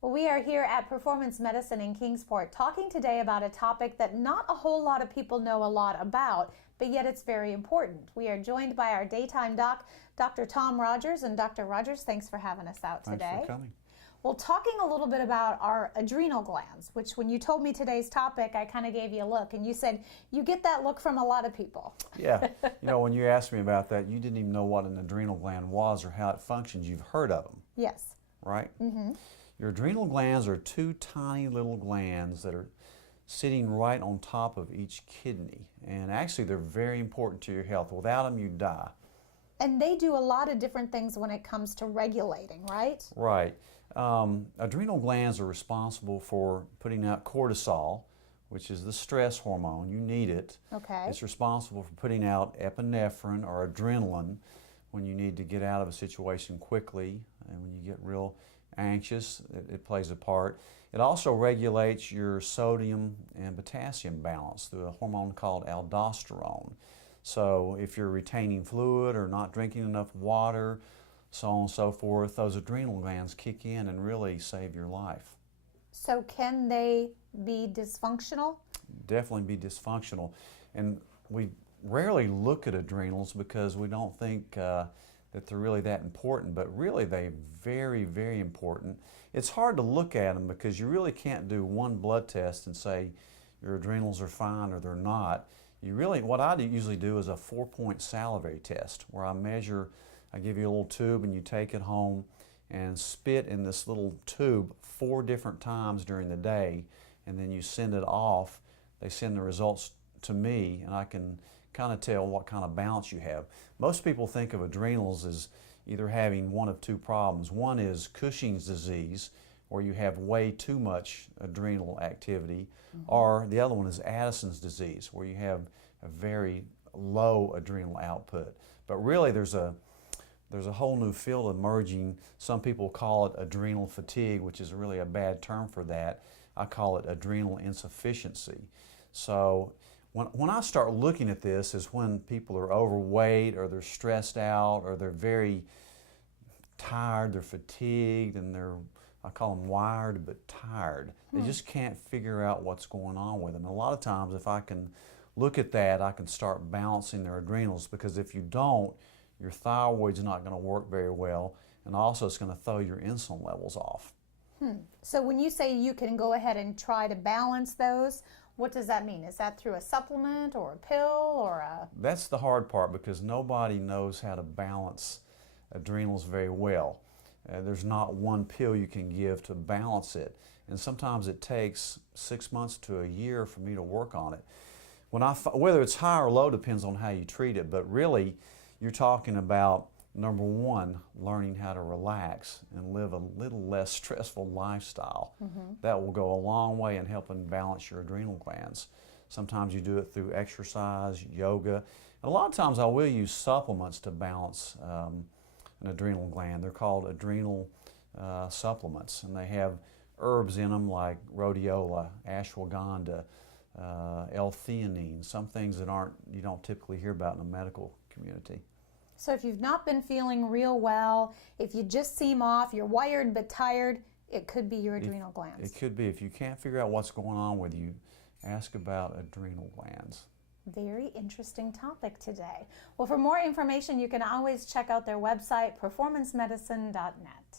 Well, we are here at Performance Medicine in Kingsport talking today about a topic that not a whole lot of people know a lot about, but yet it's very important. We are joined by our daytime doc, Dr. Tom Rogers. And Dr. Rogers, thanks for having us out today. Thanks for coming. Well, talking a little bit about our adrenal glands, which when you told me today's topic, I kind of gave you a look, and you said you get that look from a lot of people. Yeah, when you asked me about that, you didn't even know what an adrenal gland was or how it functions. You've heard of them. Yes. Right? Mm-hmm. Your adrenal glands are two tiny little glands that are sitting right on top of each kidney. And actually, they're very important to your health. Without them, you die. And they do a lot of different things when it comes to regulating, right? Right. Adrenal glands are responsible for putting out cortisol, which is the stress hormone. You need it. Okay. It's responsible for putting out epinephrine or adrenaline when you need to get out of a situation quickly and when you get real anxious. It plays a part. It also regulates your sodium and potassium balance through a hormone called aldosterone. So if you're retaining fluid or not drinking enough water, so on and so forth, those adrenal glands kick in and really save your life. So can they be dysfunctional? Definitely be dysfunctional. And we rarely look at adrenals because we don't think that they're really that important, but really they're very, very important. It's hard to look at them because you really can't do one blood test and say your adrenals are fine or they're not. What I usually do is a 4-point salivary test where I give you a little tube and you take it home and spit in this little tube 4 different times during the day, and then you send it off. They send the results to me, and I can kind of tell what kind of balance you have. Most people think of adrenals as either having one of 2 problems. One is Cushing's disease, where you have way too much adrenal activity, or the other one is Addison's disease, where you have a very low adrenal output. But really there's a whole new field emerging. Some people call it adrenal fatigue, which is really a bad term for that. I call it adrenal insufficiency. So when I start looking at this is when people are overweight or they're stressed out or they're very tired, they're fatigued, and I call them wired but tired. They just can't figure out what's going on with them. And a lot of times if I can look at that, I can start balancing their adrenals, because if you don't, your thyroid's not going to work very well, and also it's going to throw your insulin levels off. So when you say you can go ahead and try to balance those, what does that mean? Is that through a supplement or a pill or a... That's the hard part, because nobody knows how to balance adrenals very well. There's not one pill you can give to balance it, and sometimes it takes 6 months to a year for me to work on it. Whether it's high or low depends on how you treat it, but really you're talking about, number one, learning how to relax and live a little less stressful lifestyle. That will go a long way in helping balance your adrenal glands. Sometimes you do it through exercise, yoga, and a lot of times I will use supplements to balance an adrenal gland. They're called adrenal supplements, and they have herbs in them like rhodiola, ashwagandha, L-theanine, some things that you don't typically hear about in the medical community. So if you've not been feeling real well, if you just seem off, you're wired but tired, it could be your adrenal glands. It could be. If you can't figure out what's going on with you, ask about adrenal glands. Very interesting topic today. Well, for more information, you can always check out their website, performancemedicine.net.